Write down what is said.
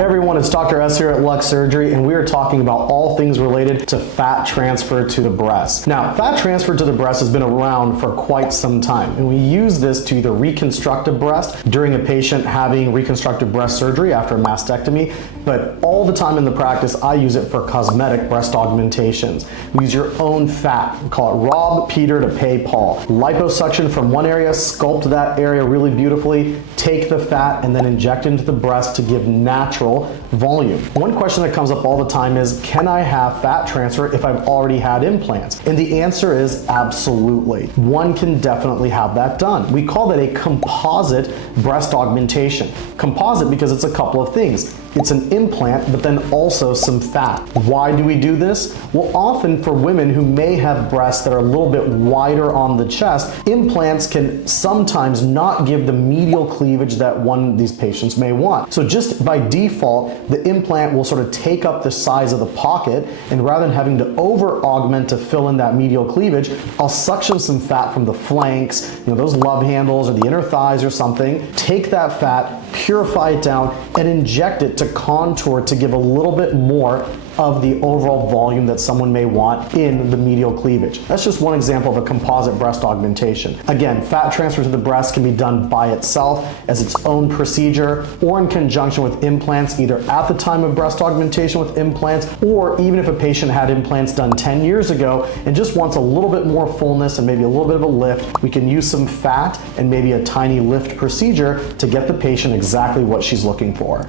Hey everyone, it's Dr. S here at Lux Surgery, and we are talking about all things related to fat transfer to the breast. Now, fat transfer to the breast has been around for quite some time, and we use this to either reconstruct a breast during a patient having reconstructive breast surgery after a mastectomy, but all the time in the practice, I use it for cosmetic breast augmentations. We use your own fat. We call it rob Peter to pay Paul. Liposuction from one area, sculpt that area really beautifully, take the fat, and then inject into the breast to give natural volume. One question that comes up all the time is, can I have fat transfer if I've already had implants? And the answer is absolutely. One can definitely have that done. We call that a composite breast augmentation. Composite because it's a couple of things. It's an implant, but then also some fat. Why do we do this? Well, often for women who may have breasts that are a little bit wider on the chest, implants can sometimes not give the medial cleavage that one of these patients may want. So just by default, the implant will sort of take up the size of the pocket, and rather than having to over augment to fill in that medial cleavage, I'll suction some fat from the flanks, those love handles or the inner thighs or something, take that fat, purify it down, and inject it to contour to give a little bit more of the overall volume that someone may want in the medial cleavage. That's just one example of a composite breast augmentation. Again, fat transfer to the breast can be done by itself as its own procedure or in conjunction with implants, either at the time of breast augmentation with implants, or even if a patient had implants done 10 years ago and just wants a little bit more fullness and maybe a little bit of a lift, we can use some fat and maybe a tiny lift procedure to get the patient exactly what she's looking for.